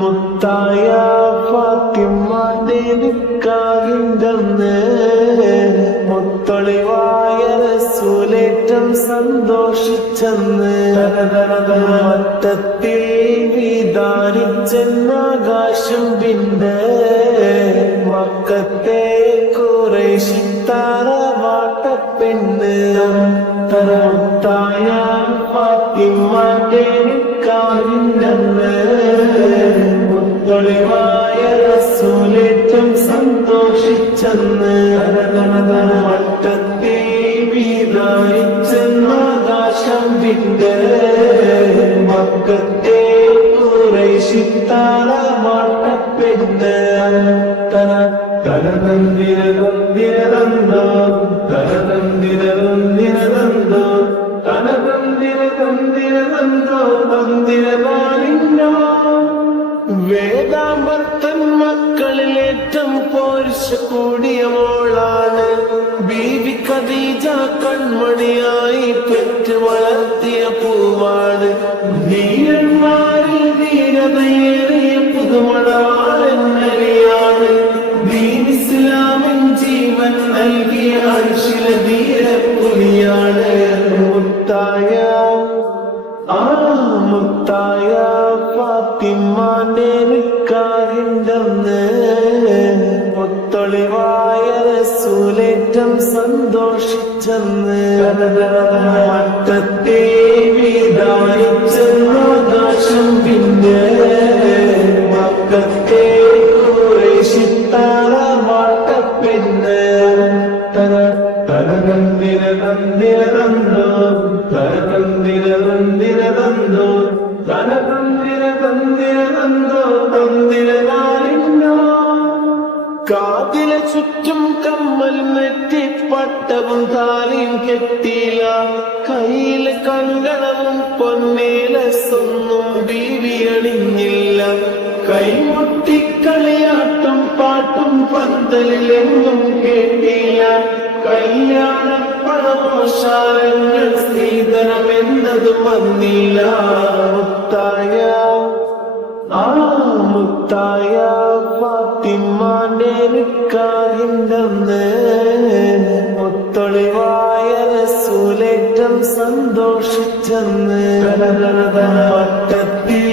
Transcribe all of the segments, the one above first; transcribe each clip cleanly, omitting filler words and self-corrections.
മുത്തായ ഫാത്തിമാന്റെ നിക്കാഹിന്റന്ന് മുത്തൊളിവായ റസൂലേറ്റം സന്തോഷിച്ചെന്ന് മൊത്തത്തിൽ വിധാനിച്ചെന്നാകാശം പിന്നെ മക്കത്തെ ഖുറൈശിത്താറ വാട്ടപ്പെണ്ണ് മുത്തായ ഫാത്തിമാന്റെ നിക്കാഹിന്റന്ന് മുത്തൊളിവായ റസൂലേറ്റം സന്തോഷിച്ചെന്ന് വട്ടത്തെ വീതാനിച്ചെന്നാകാശം വിട്ട് മക്കത്തെ ഖുറൈശിത്താറ വാട്ടപ്പെണ്ണ് തനതന്തിരതന്തിരതന്തോ തനതന്തിരതന്തിരതന്തോ തനതന്തിരതന്തിരതന്തോ തന്തിരതാലിന്നോ വേദാമ്പർത്തൻ മക്കളിലേറ്റം പോരിശ കൂടിയ മോളാണ് ബീവി ഖദീജ കൺമണിയായി പെറ്റ് വളർത്തിയ പൂവാണ് ധീരന്മാരിൽ ധീരതയേറിയ പുതുമണവാളെന്നറിയാണ് ദീൻ ഇസ്ലാമിൻ ജീവൻ നൽകിയ അർശില ധീരപ്പുലിയാണ് മുത്തായ ഫാത്തിമാന്റെ നിക്കാഹിന്റന്ന് മുത്തൊളിവായ റസൂലേറ്റം സന്തോഷിച്ചെന്ന് മട്ടത്തെ വിധാനിച്ചെന്നാകാശം പിന്നെ മക്കത്തെ ഖുറൈശിത്താറ വാട്ടപ്പെണ്ണ് തനതന്തിരതന്തിരതന്തോ തനതന്തിരതന്തിരതന്തോ തനതന്തിരതന്തിരതന്തോ തന്തിരതാലിന്നോ കാതിലെ ചുറ്റും കമ്മൽ നെറ്റിപ്പട്ടവും താലിയും കെട്ടിയില്ല കയ്യില് കങ്കണവും പൊന്നേലസൊന്നും ബീവി അണിഞ്ഞില്ല കൈമുട്ടിക്കളിയാട്ടും പാട്ടും പന്തലിലെങ്ങും കേട്ടില്ല കല്യാണപ്പണമോശാലങ്ങൾ സ്ത്രീധനമെന്നതും വന്നില്ല മുത്തായ ഫാത്തിമാന്റെ നിക്കാഹിന്റന്ന് മുത്തൊളിവായ റസൂലേറ്റം സന്തോഷിച്ചെന്ന് വട്ടത്തിൽ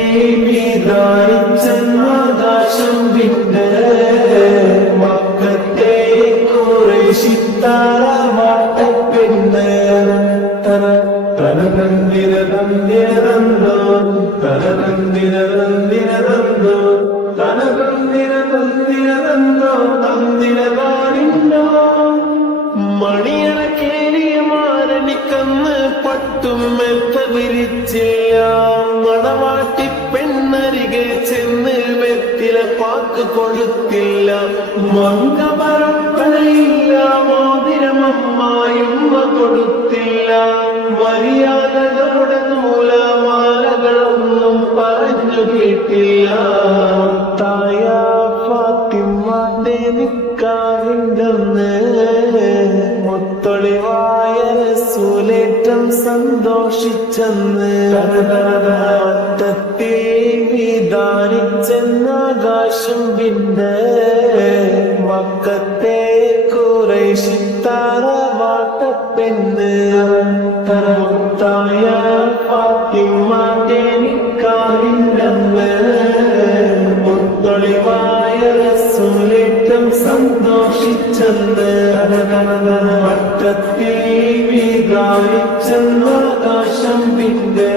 വിധാനിച്ചെന്നാകാശം വിട്ട് മക്കത്തെ ഖുറൈശിത്താറ വാട്ടപ്പെണ്ണ് തനതന്തിരതന്തിരതന്തോ തനതന്തിരതന്തിരതന്തോ തനതന്തിരതന്തിരതന്തോ തന്തിരതാലിന്നോ മണിയണ കേറിയ മാരണിക്കന്ന് പട്ടും മെത്ത വിരിച്ചില്ല മണവാട്ടി പെണ്ണരികെ ചെന്ന് വെത്തില പാക്ക് കൊടുത്തില്ല മംഗപരപ്പനയില്ല മോതിരമമ്മായുമ്മ കൊടുത്തില്ല മര്യാദകളുടെ നൂലമാലകളൊന്നും പറഞ്ഞു കേട്ടില്ല മുത്തായ ഫാത്തിമാന്റെ നിക്കാഹിന്റന്ന് മുത്തൊളിവായ റസൂലേറ്റം സന്തോഷിച്ചെന്ന് വട്ടത്തിൽ വിധാനിച്ചെന്നാകാശം പിന്നെ മക്കത്തെ ഖുറൈശിത്താറ വാട്ടപ്പെണ്ണ് മുത്തായ ഫാത്തിമാന്റെ നിക്കാഹിന്റന്ന് മുത്തൊളിവായ റസൂലേറ്റം സന്തോഷിച്ചെന്ന് വട്ടത്തിൽ വിധാനിച്ചെന്നാകാശം പിന്നെ